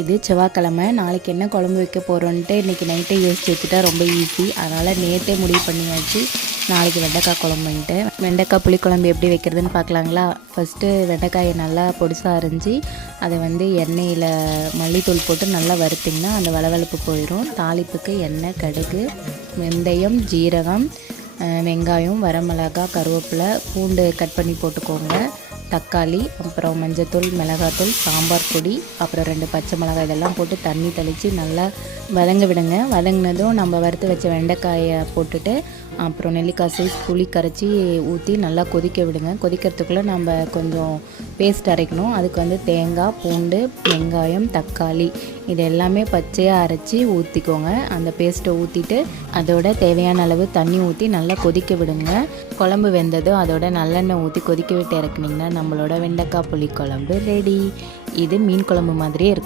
இது செவ்வாய்க்கிழமை. நாளைக்கு என்ன குழம்பு வைக்க போகிறோன்ட்டு இன்றைக்கி நைட்டே யோசிச்சு வச்சுட்டா ரொம்ப ஈஸி. அதனால் நேற்றே முடிவு பண்ணியாச்சு நாளைக்கு வெண்டைக்காய் குழம்புன்ட்டு. வெண்டைக்காய் புளிக்குழம்பு எப்படி வைக்கிறதுன்னு பார்க்கலாங்களா? ஃபஸ்ட்டு வெண்டைக்காயை நல்லா பொடிசாக அரிஞ்சு அதை எண்ணெயில் மல்லித்தூள் போட்டு நல்லா வறுத்திங்கன்னா அந்த வளவளப்பு போயிடும். தாளிப்புக்கு எண்ணெய், கடுகு, வெந்தயம், ஜீரகம், வெங்காயம், வரமிளகாய், கருவேப்பிலை, பூண்டு கட் பண்ணி போட்டுக்கோங்க, தக்காளி, அப்புறம் மஞ்சத்தூள், மிளகாத்தூள், சாம்பார் பொடி, அப்புறம் 2 பச்சை மிளகாய் இதெல்லாம் போட்டு தண்ணி தெளித்து நல்லா வதங்க விடுங்க. வதங்கினதும் நம்ம வறுத்து வச்ச வெண்டைக்காயை போட்டுட்டு அப்புறம் நெல்லிக்காய் சைஸ் புளி கரைச்சி ஊற்றி நல்லா கொதிக்க விடுங்க. கொதிக்கிறதுக்குள்ளே நம்ம கொஞ்சம் பேஸ்ட் அரைக்கணும். அதுக்கு தேங்காய், பூண்டு, வெங்காயம், தக்காளி இது எல்லாமே பச்சையாக அரைச்சி ஊற்றிக்கோங்க. அந்த பேஸ்ட்டை ஊற்றிட்டு அதோட தேவையான அளவு தண்ணி ஊற்றி நல்லா கொதிக்க விடுங்க. குழம்பு வெந்ததும் அதோட நல்லெண்ணெய் ஊற்றி கொதிக்க விட்டு இறக்குனிங்கன்னா நம்மளோட வெண்டைக்காய் புளி குழம்பு ரெடி. இது மீன் குழம்பு மாதிரியே இருக்கும்.